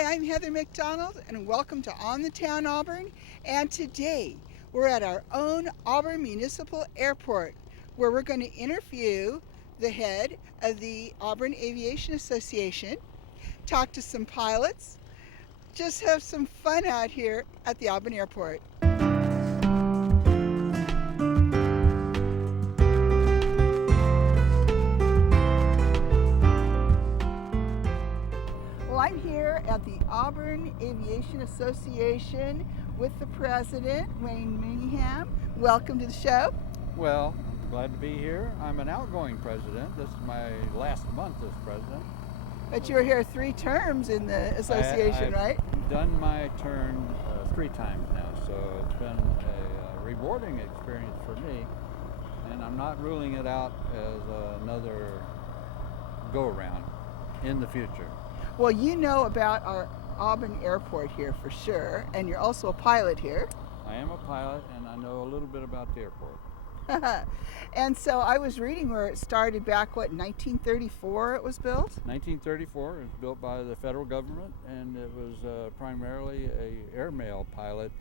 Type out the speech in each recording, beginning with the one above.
Hi, I'm Heather McDonald, and welcome to On the Town Auburn. And today we're at our own Auburn Municipal Airport, where we're going to interview the head of the Auburn Aviation Association, talk to some pilots, just have some fun out here at the Auburn Airport. Well, I'm here at the Auburn Aviation Association with the president, Wayne Minningham. Welcome to the show. Well, I'm glad to be here. I'm an outgoing president. This is my last month as president. But you were here 3 terms in the association, right? I've done my turn 3 times now, so it's been a rewarding experience for me, and I'm not ruling it out as another go-around in the future. Well, you know about our Auburn Airport here for sure, and you're also a pilot here. I am a pilot, and I know a little bit about the airport. And so I was reading where it started back, in 1934 it was built? 1934. It was built by the federal government, and it was primarily a airmail pilot,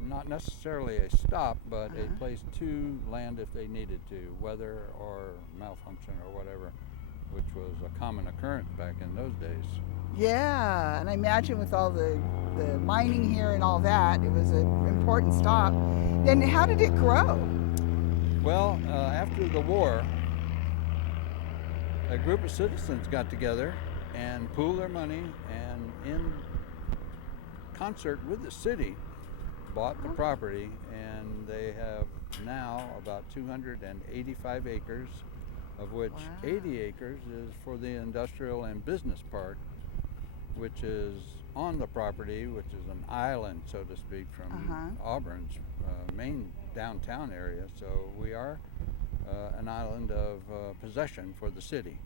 not necessarily a stop, but a place to land if they needed to, weather or malfunction or whatever, which was a common occurrence back in those days. Yeah, and I imagine with all the mining here and all that, it was an important stop. Then how did it grow? Well, after the war, a group of citizens got together and pooled their money, and in concert with the city, bought the property, and they have now about 285 acres, of which 80 acres is for the industrial and business park, which is on the property, which is an island, so to speak, from Auburn's main downtown area. So we are an island of possession for the city.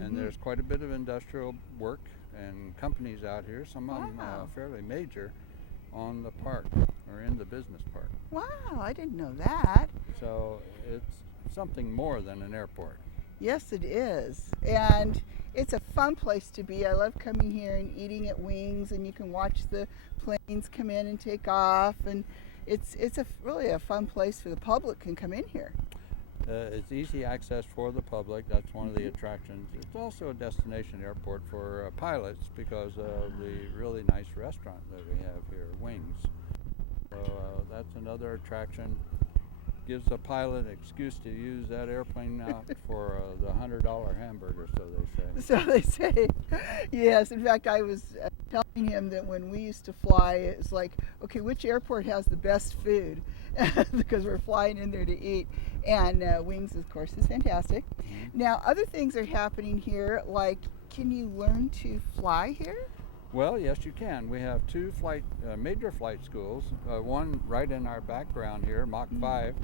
And there's quite a bit of industrial work and companies out here, some of them fairly major, on the park or in the business park. Wow, I didn't know that. So it's something more than an airport. Yes, it is. And it's a fun place to be. I love coming here and eating at Wings, and you can watch the planes come in and take off, and it's really a fun place for the public can come in here. It's easy access for the public. That's one of the attractions. It's also a destination airport for pilots because of the really nice restaurant that we have here, Wings. So that's another attraction. Gives the pilot an excuse to use that airplane now for the $100 hamburger, so they say. So they say, yes. In fact, I was telling him that when we used to fly, it's like, okay, which airport has the best food? Because we're flying in there to eat. And Wings, of course, is fantastic. Now, other things are happening here, like, can you learn to fly here? Well, yes, you can. We have 2 major flight schools, one right in our background here, Mach 5.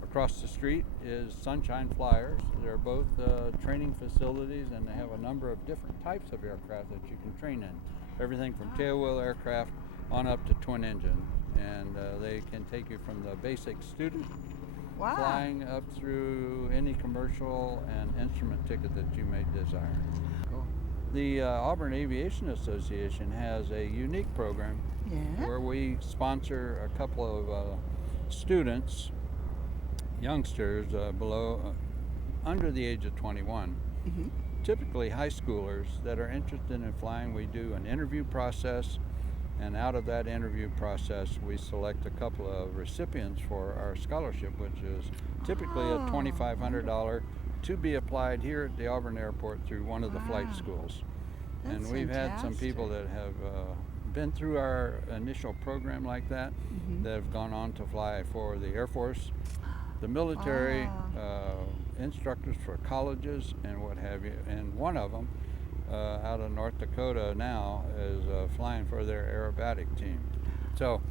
Across the street is Sunshine Flyers. They're both training facilities, and they have a number of different types of aircraft that you can train in. Everything from tailwheel aircraft on up to twin engine. And they can take you from the basic student flying up through any commercial and instrument ticket that you may desire. Cool. The Auburn Aviation Association has a unique program where we sponsor a couple of students, youngsters under the age of 21, typically high schoolers that are interested in flying. We do an interview process, and out of that interview process we select a couple of recipients for our scholarship, which is typically a $2,500 to be applied here at the Auburn Airport through one of the flight schools. And we've had some people that have been through our initial program like that, that have gone on to fly for the Air Force, the military, instructors for colleges and what have you. And one of them out of North Dakota now is flying for their aerobatic team. So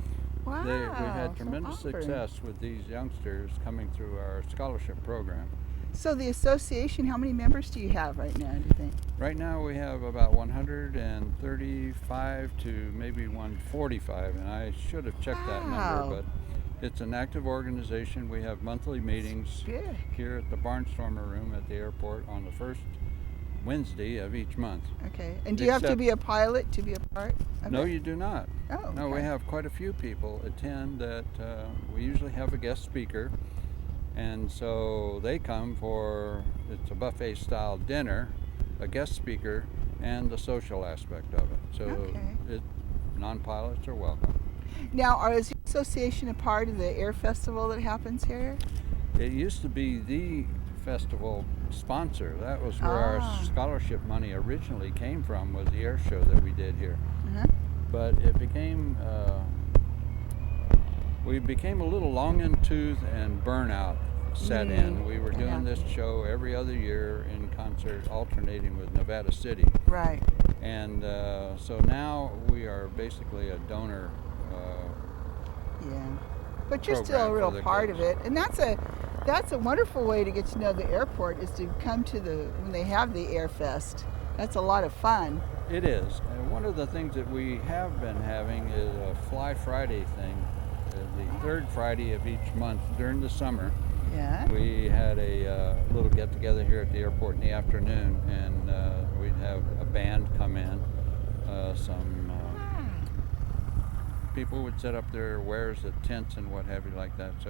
we've had tremendous success with these youngsters coming through our scholarship program. So the association, how many members do you have right now, do you think? Right now we have about 135 to maybe 145, and I should have checked that number, but it's an active organization. We have monthly meetings here at the Barnstormer Room at the airport on the first Wednesday of each month. Okay. And do you have to be a pilot to be a part of No, it? you do not. Oh, No, we okay. have quite a few people attend that. We usually have a guest speaker, and so they come for, it's a buffet style dinner, a guest speaker, and the social aspect of it. So Okay. non-pilots are welcome. Now, is your association a part of the air festival that happens here? It used to be the festival sponsor. That was where our scholarship money originally came from, was the air show that we did here. Uh-huh. But it became, we became a little long in tooth and burnout set in. We were doing this show every other year in concert, alternating with Nevada City. Right. And so now we are basically a donor. Yeah. But you're still a real part of it, and that's a wonderful way to get to know the airport, is to come to when they have the Air Fest. That's a lot of fun. It is. And one of the things that we have been having is a Fly Friday thing, the third Friday of each month during the summer. Yeah. We had a little get together here at the airport in the afternoon, and we'd have a band come in, some people would set up their wares at tents and what have you like that. So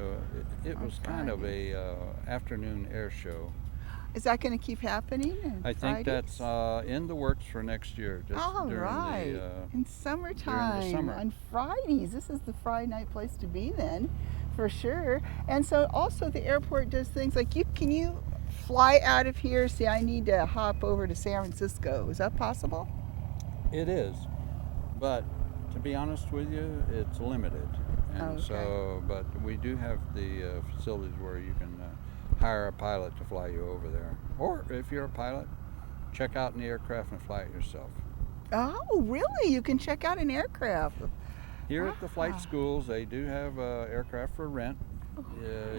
it was kind of a afternoon air show. Is that going to keep happening? I think that's in the works for next year. Just All during right. In summertime, during the summer. on Fridays. This is the Friday night place to be then, for sure. And so also the airport does things like, can you fly out of here, say I need to hop over to San Francisco. Is that possible? It is, but to be honest with you, it's limited. And so, but we do have the facilities where you can hire a pilot to fly you over there. Or if you're a pilot, check out an aircraft and fly it yourself. Oh, really? You can check out an aircraft? Here at the flight schools, they do have aircraft for rent.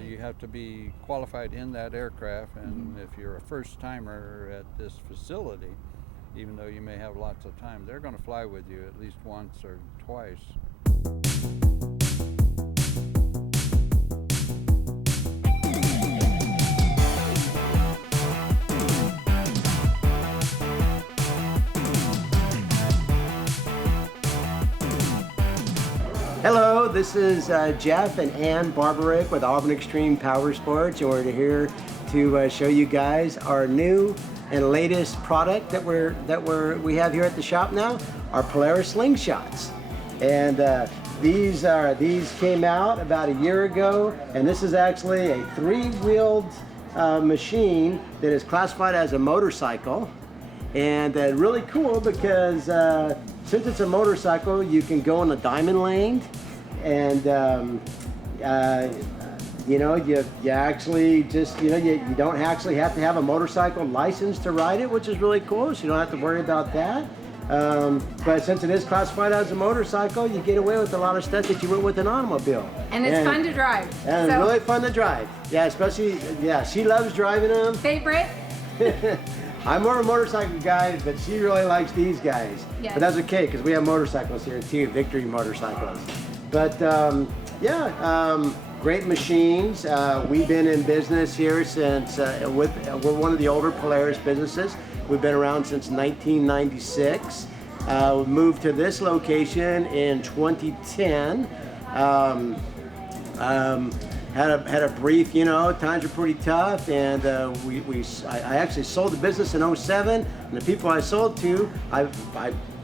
You have to be qualified in that aircraft, and if you're a first timer at this facility, even though you may have lots of time, they're going to fly with you at least once or twice. Hello, this is Jeff and Ann Barbarick with Auburn Extreme Power Sports, and we're here to show you guys our new and latest product that we have here at the shop now, our Polaris slingshots. And these came out about a year ago, and this is actually a three-wheeled machine that is classified as a motorcycle. And really cool because since it's a motorcycle, you can go in the diamond lane, and you actually just, you don't actually have to have a motorcycle license to ride it, which is really cool, so you don't have to worry about that. But since it is classified as a motorcycle, you get away with a lot of stuff that you would with an automobile. And it's fun to drive. And so, really fun to drive. Yeah, especially, she loves driving them. Favorite? I'm more of a motorcycle guy, but she really likes these guys. Yes. But that's okay, because we have motorcycles here too, Victory motorcycles. But great machines. We've been in business here since, we're one of the older Polaris businesses. We've been around since 1996. We moved to this location in 2010. Had a brief, times were pretty tough, and I actually sold the business in 2007, and the people I sold to, I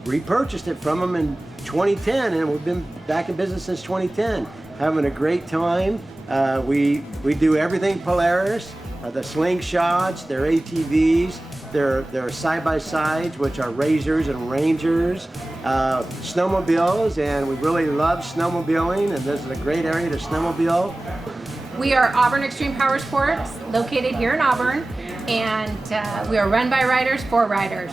repurchased it from them in 2010, and we've been back in business since 2010, having a great time. We do everything Polaris, the slingshots, their ATVs, their side-by-sides, which are Razors and Rangers, snowmobiles, and we really love snowmobiling, and this is a great area to snowmobile. We are Auburn Extreme Power Sports, located here in Auburn, and we are run by riders for riders.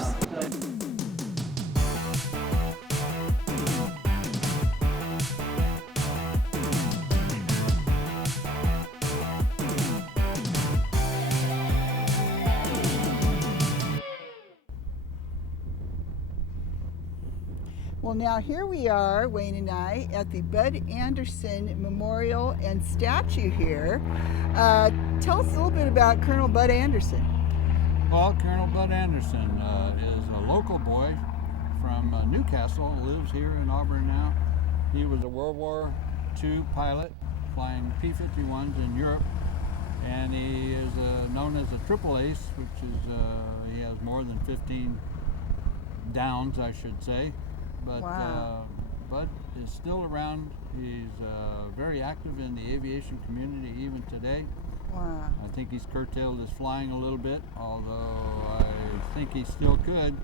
Well, now here we are, Wayne and I, at the Bud Anderson Memorial and Statue here. Tell us a little bit about Colonel Bud Anderson. Well, Colonel Bud Anderson is a local boy from Newcastle, lives here in Auburn now. He was a World War II pilot flying P-51s in Europe, and he is known as a triple ace, which is he has more than 15 downs, I should say. But Wow. Bud is still around. He's very active in the aviation community even today. Wow. I think he's curtailed his flying a little bit, although I think he still could.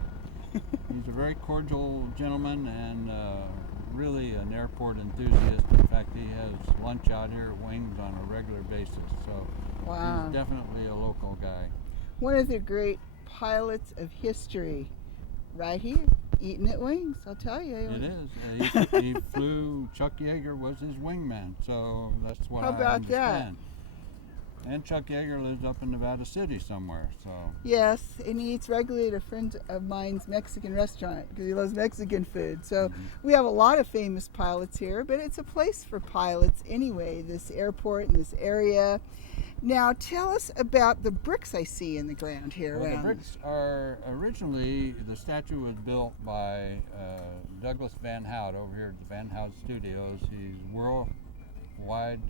He's a very cordial gentleman and really an airport enthusiast. In fact, he has lunch out here at Wings on a regular basis, so Wow. he's definitely a local guy. One of the great pilots of history, right here, eating at Wings, I'll tell you. It is. He flew, Chuck Yeager was his wingman, so that's what How I about that? understand. And Chuck Yeager lives up in Nevada City somewhere, so. Yes, and he eats regularly at a friend of mine's Mexican restaurant because he loves Mexican food. So we have a lot of famous pilots here, but it's a place for pilots anyway, this airport and this area. Now tell us about the bricks I see in the ground here. Well, the around. bricks are originally, the statue was built by Douglas Van Hout over here at the Van Hout Studios. He's worldwide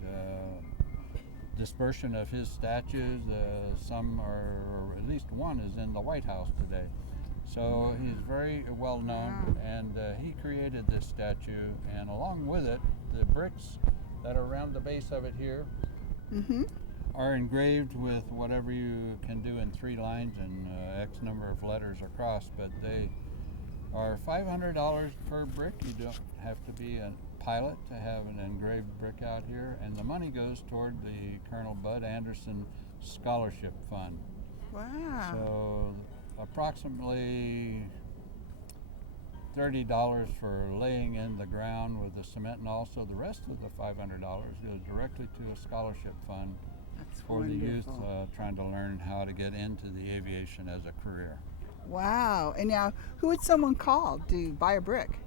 dispersion of his statues. Some are, or at least one is in the White House today. So he's very well known, and he created this statue, and along with it, the bricks that are around the base of it here are engraved with whatever you can do in 3 lines and X number of letters across, but they are $500 per brick. You don't have to be a pilot to have an engraved brick out here, and the money goes toward the Colonel Bud Anderson Scholarship Fund. Wow. So approximately $30 for laying in the ground with the cement, and also the rest of the $500 goes directly to a scholarship fund That's for the youth wonderful. trying to learn how to get into the aviation as a career. Wow. And now, who would someone call to buy a brick?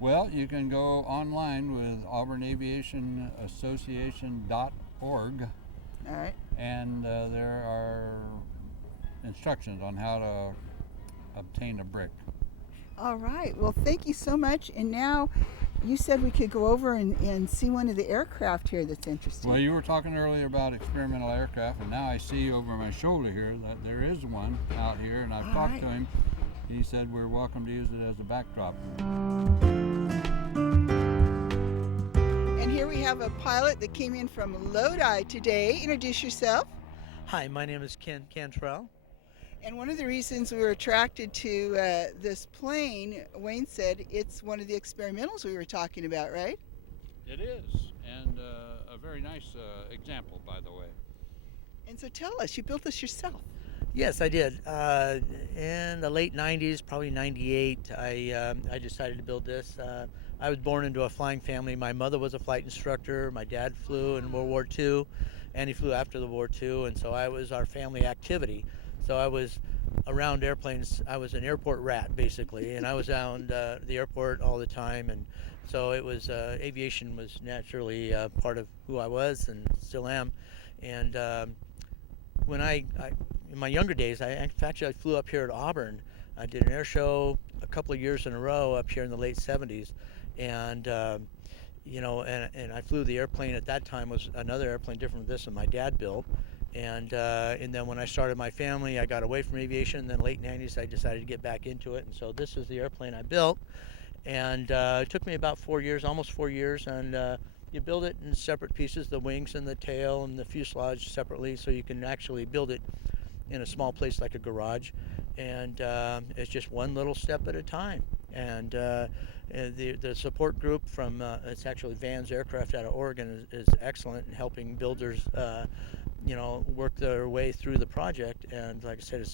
Well, you can go online with auburnaviationassociation.org, All right. and there are instructions on how to obtain a brick. All right. Well, thank you so much. And now, you said we could go over and see one of the aircraft here that's interesting. Well, you were talking earlier about experimental aircraft, and now I see over my shoulder here that there is one out here, and I've talked to him. He said we're welcome to use it as a backdrop. And here we have a pilot that came in from Lodi today. Introduce yourself. Hi, my name is Ken Cantrell. And one of the reasons we were attracted to this plane, Wayne said it's one of the experimentals we were talking about, right? It is, and a very nice example, by the way. And so tell us, you built this yourself. Yes, I did. In the late 90s, probably 98, I decided to build this. I was born into a flying family. My mother was a flight instructor. My dad flew in World War II, and he flew after the War II, and so I was our family activity. So I was around airplanes. I was an airport rat, basically, and I was around the airport all the time, and so it was aviation was naturally part of who I was and still am. And when I in my younger days, I flew up here at Auburn. I did an air show a couple of years in a row up here in the late 70s, and you know, and I flew the airplane at that time was another airplane different from this one my dad built. And then when I started my family, I got away from aviation. And then late 90s, I decided to get back into it. And so this is the airplane I built. And it took me about 4 years, almost 4 years. And you build it in separate pieces, the wings and the tail and the fuselage separately, so you can actually build it in a small place like a garage. And it's just one little step at a time. And the support group from, it's actually Vans Aircraft out of Oregon is excellent in helping builders you know, work their way through the project. And like I said,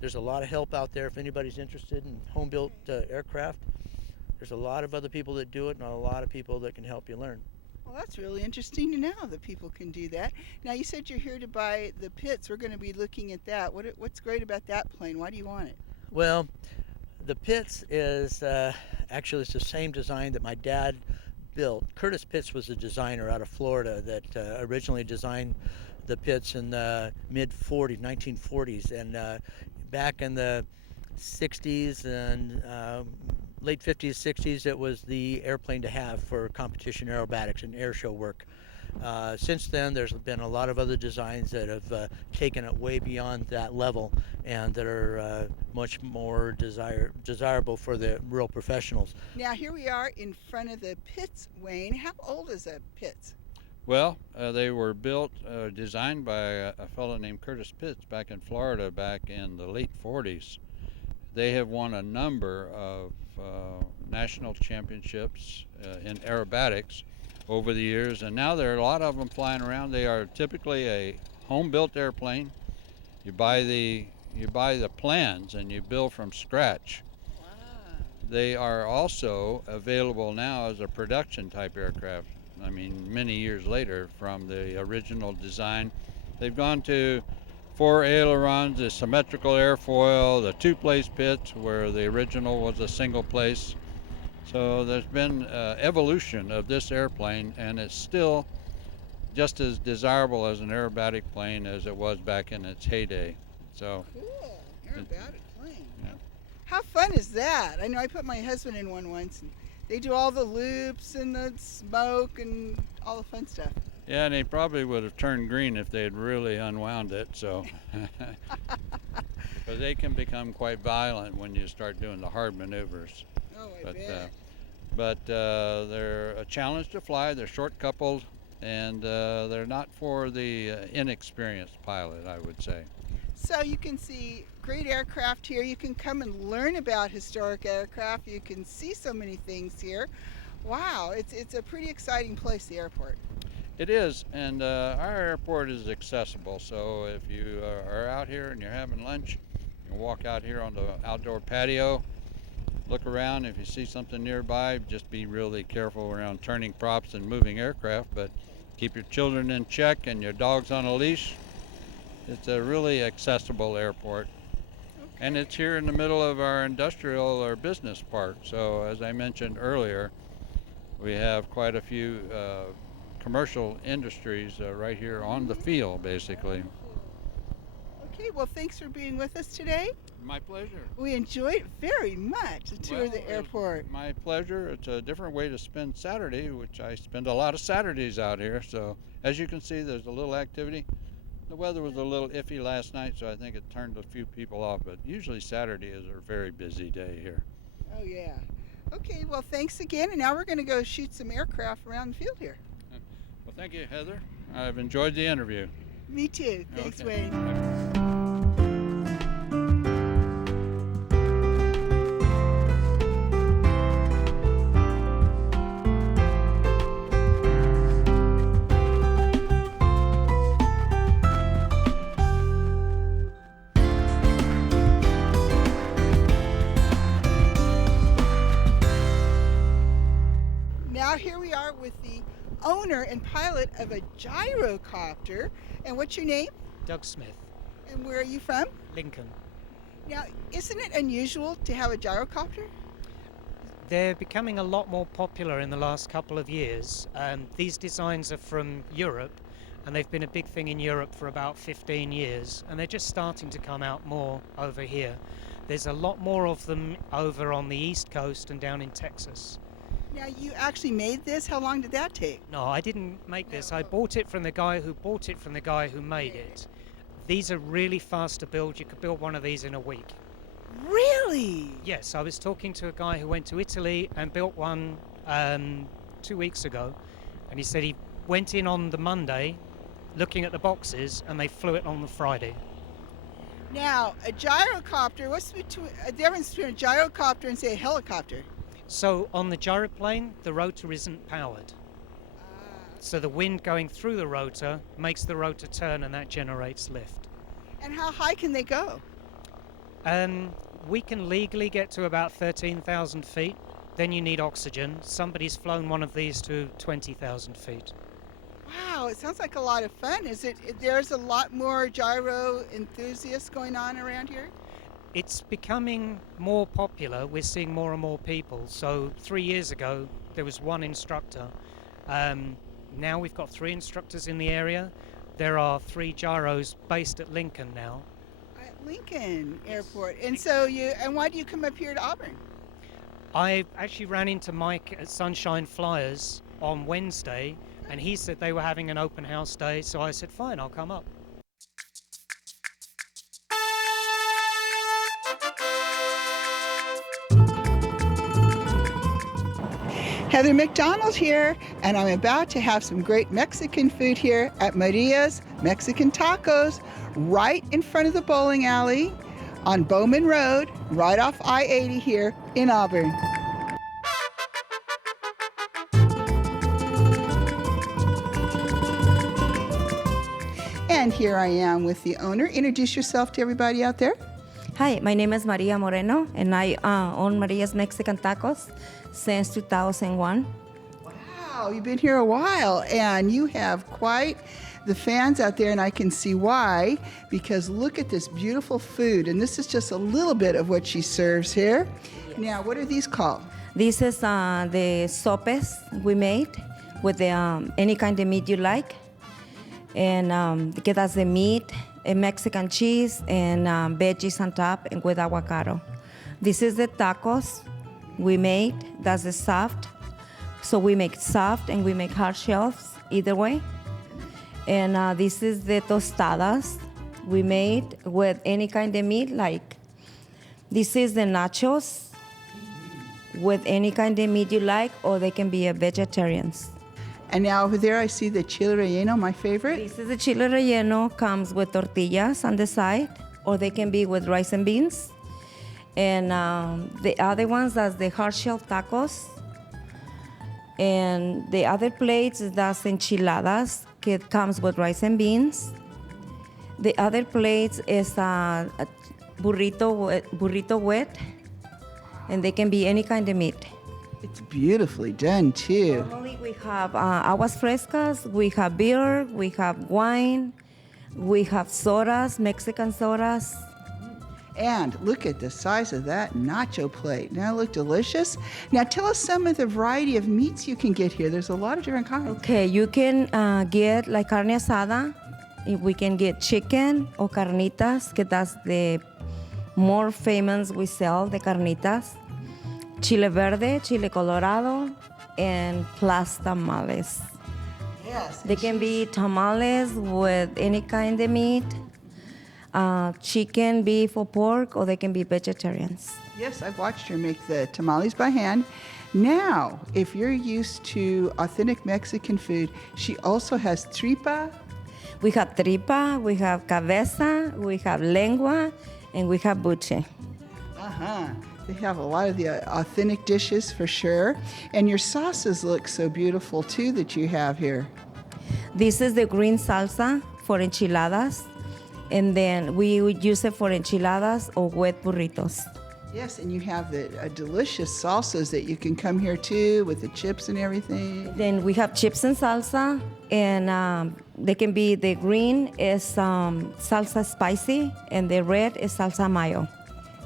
there's a lot of help out there if anybody's interested in home-built aircraft. There's a lot of other people that do it and a lot of people that can help you learn. Well, that's really interesting to know that people can do that. Now, you said you're here to buy the Pitts. We're going to be looking at that. What's great about that plane? Why do you want it? Well, the Pitts is actually it's the same design that my dad built. Curtis Pitts was a designer out of Florida that originally designed the pits in the mid-40s, 1940s, and back in the 60s and late 50s, 60s, it was the airplane to have for competition aerobatics and air show work. Since then, there's been a lot of other designs that have taken it way beyond that level and that are much more desirable for the real professionals. Now here we are in front of the pits, Wayne. How old is a pits? Well, they were built, designed by a fellow named Curtis Pitts back in Florida back in the late 40s. They have won a number of national championships in aerobatics over the years, and now there are a lot of them flying around. They are typically a home-built airplane. You buy the plans and you build from scratch. Wow. They are also available now as a production type aircraft. I mean, many years later from the original design. They've gone to 4 ailerons, a symmetrical airfoil, the 2-place pits where the original was a single place. So there's been evolution of this airplane, and it's still just as desirable as an aerobatic plane as it was back in its heyday. So cool, aerobatic plane. Yeah. How fun is that? I know I put my husband in one once, and they do all the loops and the smoke and all the fun stuff. Yeah, and they probably would have turned green if they had really unwound it. So because they can become quite violent when you start doing the hard maneuvers. Oh, I bet. But they're a challenge to fly. They're short coupled, and they're not for the inexperienced pilot, I would say. So you can see great aircraft here. You can come and learn about historic aircraft. You can see so many things here. Wow, it's a pretty exciting place, the airport. It is, and our airport is accessible. So if you are out here and you're having lunch, you can walk out here on the outdoor patio. Look around. If you see something nearby, just be really careful around turning props and moving aircraft, but keep your children in check and your dogs on a leash. It's a really accessible airport. Okay. And it's here in the middle of our industrial or business park. So as I mentioned earlier, we have quite a few commercial industries right here on the field, basically. Okay, well, thanks for being with us today. My pleasure. We enjoyed it very much, the tour of the airport. My pleasure. It's a different way to spend Saturday, which I spend a lot of Saturdays out here. So as you can see, there's a little activity. The weather was a little iffy last night, so I think it turned a few people off, but usually Saturday is a very busy day here. Oh, yeah. Okay, well, thanks again, and now we're going to go shoot some aircraft around the field here. Well, thank you, Heather. I've enjoyed the interview. Me too. Thanks, Okay. Wayne. Now here we are with the owner and pilot of a gyrocopter. And what's your name? Doug Smith, And where are you from? Lincoln. Now, isn't it unusual to have a gyrocopter? They're becoming a lot more popular in the last couple of years. These designs are from Europe, and they've been a big thing in Europe for about 15 years, and they're just starting to come out more over here. There's a lot more of them over on the East Coast and down in Texas. Now, you actually made this. How long did that take? No, I didn't make this. I bought it from the guy who bought it from the guy who made it. These are really fast to build. You could build one of these in a week. Really? Yes, I was talking to a guy who went to Italy and built one 2 weeks ago, and he said he went in on the Monday looking at the boxes and they flew it on the Friday. Now, a gyrocopter, what's the difference between a gyrocopter and, say, a helicopter? So on the gyroplane, the rotor isn't powered. So the wind going through the rotor makes the rotor turn, and that generates lift. And how high can they go? We can legally get to about 13,000 feet. Then you need oxygen. Somebody's flown one of these to 20,000 feet. Wow, it sounds like a lot of fun. There's a lot more gyro enthusiasts going on around here? It's becoming more popular. We're seeing more and more people. So 3 years ago, there was one instructor. Now we've got 3 instructors in the area. there are 3 gyros based at Lincoln now. At Lincoln Airport. And so and why do you come up here to Auburn? I actually ran into Mike at Sunshine Flyers on Wednesday, and he said they were having an open house day, so I said, fine, I'll come up. Heather McDonald here, and I'm about to have some great Mexican food here at Maria's Mexican Tacos, right in front of the bowling alley on Bowman Road, right off I-80 here in Auburn. And here I am with the owner. Introduce yourself to everybody out there. Hi, my name is Maria Moreno, and I own Maria's Mexican Tacos since 2001. Wow, you've been here a while, and you have quite the fans out there, and I can see why, because look at this beautiful food, and this is just a little bit of what she serves here. Now, what are these called? This is the sopes we made with any kind of meat you like, and get us the meat, a Mexican cheese, and veggies on top, and with avocado. This is the tacos we made. That's the soft. So we make soft and we make hard shells, either way. And this is the tostadas we made with any kind of meat. Like this is the nachos with any kind of meat you like, or they can be a vegetarians. And now over there I see the chile relleno, my favorite. This is the chile relleno, comes with tortillas on the side, or they can be with rice and beans. And the other ones, that's the hard shell tacos. And the other plates, that's enchiladas, it comes with rice and beans. The other plates is a burrito wet, and they can be any kind of meat. It's beautifully done too. Normally we have aguas frescas, we have beer, we have wine, we have sodas, Mexican sodas. And look at the size of that nacho plate. Now it look delicious. Now tell us some of the variety of meats you can get here. There's a lot of different kinds. Okay, you can get like carne asada. We can get chicken or carnitas, que that's the more famous we sell, the carnitas. Chile verde, chile colorado, and plus tamales. Yes. They can be tamales with any kind of meat, chicken, beef, or pork, or they can be vegetarians. Yes, I've watched her make the tamales by hand. Now, if you're used to authentic Mexican food, she also has tripa. We have tripa, we have cabeza, we have lengua, and we have buche. Uh-huh. They have a lot of the authentic dishes for sure. And your sauces look so beautiful too that you have here. This is the green salsa for enchiladas, and then we would use it for enchiladas or wet burritos. Yes, and you have the delicious salsas that you can come here too with the chips and everything. Then we have chips and salsa, and they can be, the green is salsa spicy, and the red is salsa mayo.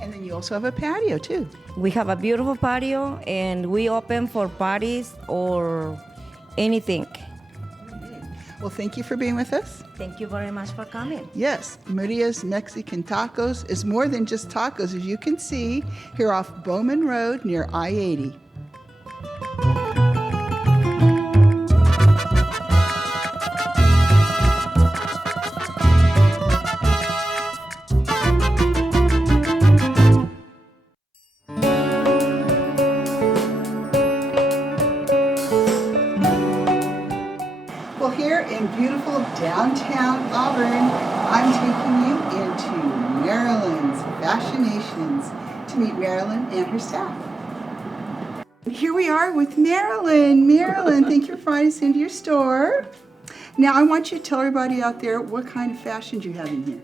And then you also have a patio too. We have a beautiful patio, and we open for parties or anything. Well, thank you for being with us. Thank you very much for coming. Yes, Maria's Mexican Tacos is more than just tacos, as you can see here off Bowman Road near I-80. Well, here in beautiful downtown Auburn, I'm taking you into Marilyn's Fascinations to meet Marilyn and her staff. Here we are with Marilyn. Marilyn, thank you for inviting us into your store. Now, I want you to tell everybody out there what kind of fashions you have in here.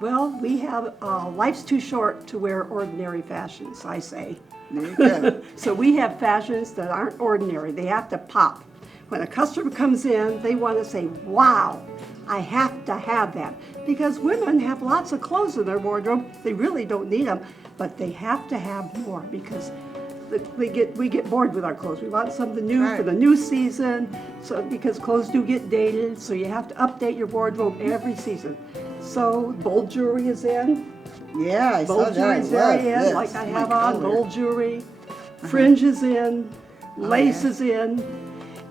Well, we have, life's too short to wear ordinary fashions, I say. There you go. So we have fashions that aren't ordinary. They have to pop. When a customer comes in, they want to say, wow, I have to have that. Because women have lots of clothes in their wardrobe. They really don't need them, but they have to have more because we get bored with our clothes. We want something new for Right. the new season. So because clothes do get dated, so you have to update your wardrobe every season. So bold jewelry is in. Yeah, I saw Gold that. I jewelry's love very in, this. like I My have on color. gold jewelry. Fringe is in, lace yeah. is in,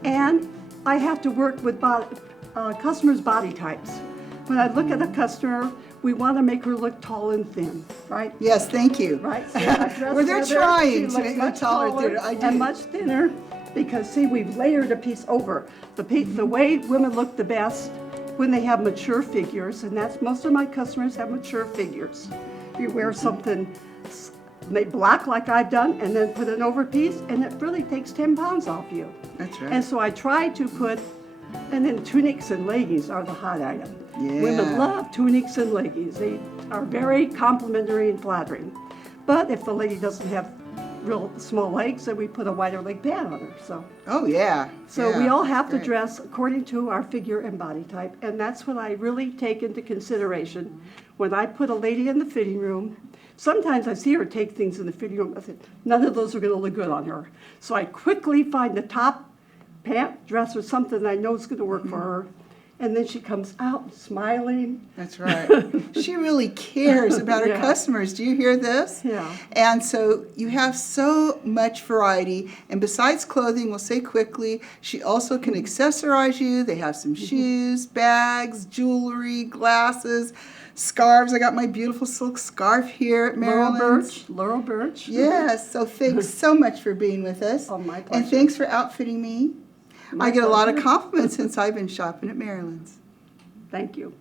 and I have to work with customers' body types. When I look at a customer, we want to make her look tall and thin, right? Yes, thank you. Right. So I dress Well, they're her there. trying She to looks make her much taller, thinner. I do. and much thinner, because see, we've layered a piece over. The way women look the best when they have mature figures, and that's most of my customers have mature figures. You wear something made black like I've done, and then put an over piece, and it really takes 10 pounds off you. That's right. And so I try to put, and then tunics and leggings are the hot item. Yeah. Women love tunics and leggings. They are very complimentary and flattering. But if the lady doesn't have real small legs, then we put a wider leg pad on her. Oh, yeah. So Yeah, we all that's have to great. dress according to our figure and body type, and that's what I really take into consideration when I put a lady in the fitting room. Sometimes I see her take things in the fitting room. I think none of those are going to look good on her. So I quickly find the top pant, dress, or something I know is going to work for her, and then she comes out smiling. That's right. She really cares about her Yeah. customers. Do you hear this? Yeah. And so you have so much variety. And besides clothing, we'll say quickly, she also can accessorize you. They have some shoes, bags, jewelry, glasses, scarves. I got my beautiful silk scarf here at Maryland's. Laurel Birch. Yes, so thanks so much for being with us. Oh, my And pleasure. thanks for outfitting me. My I get a lot of pleasure. compliments since I've been shopping at Maryland's. Thank you.